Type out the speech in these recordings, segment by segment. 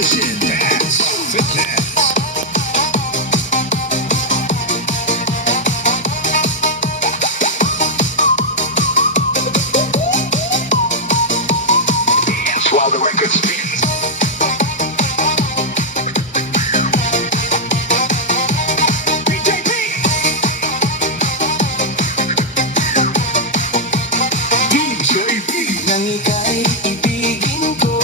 Motion Dance Fitness. Dance while the record spins. Nang ika'y ibigin ko,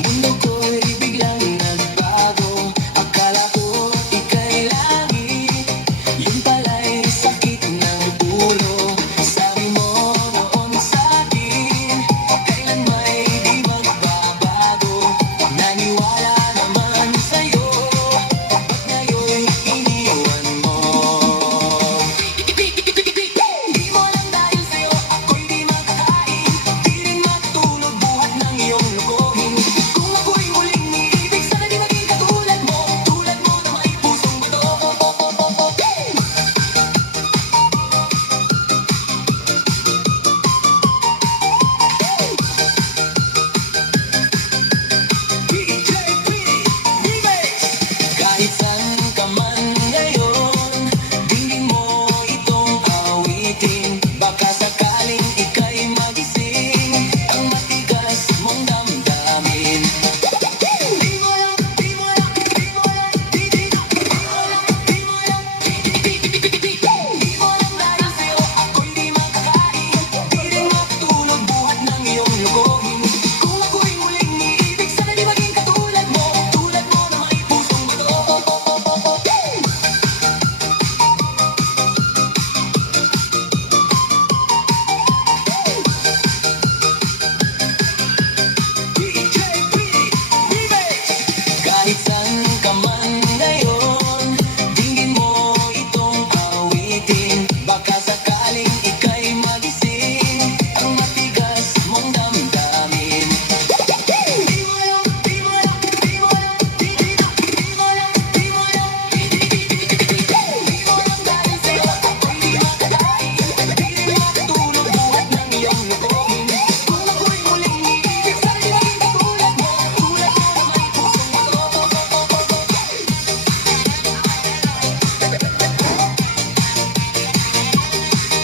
mundo ko'y biglang nagbago. Akala ko ika'y langit, yun pala'y sakit ng ulo. Sabi mo noon sa'kin, kailan may di magbabago. Naniwala naman sa'yo, ba't ngayon'y iniwan mo? Di mo lang dahil sa'yo, ako'y di makakain. Di rin matulog buhat ng iyong lokohin. Kung ako'y muling niibig, sana di maging katulad mo. Tulad mo na may pusong bato. DJ Pretty Remix. Kahit saan ka man ngayon, dinggin mo itong awitin. Baka sakaling ika'y magising, ang matigas mong damdamin. Di mo lang, di mo lang, di mo lang, di mo lang, di mo lang, di mo lang dahil sa'yo, ako'y di makakain. Di rin matulog buhat ng iyong lokohin. Kung ako'y muling niibig, sana di maging katulad mo. Tulad mo na may pusong bato. DJ Pretty Remix. Kahit saan ka man ngayon, dinggin mo itong awitin. Baka sakaling ika'y magising, ang matigas mong damdamin. Di mo lang, di mo lang, di mo lang, di mo lang, di mo lang, di mo lang dahil sa'yo, ako'y di makakain. Di rin matulog buhat ng iyong lokohin. Kung ako'y muling niibig, sana di maging katulad mo. Tulad mo na may pusong bato.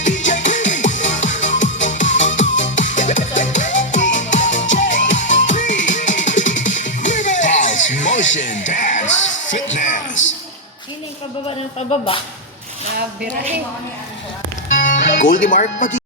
DJ Pretty. Pulse Motion Dance Fitness. Hiling pababa ng pababa. Nabirahin. Goldie Mark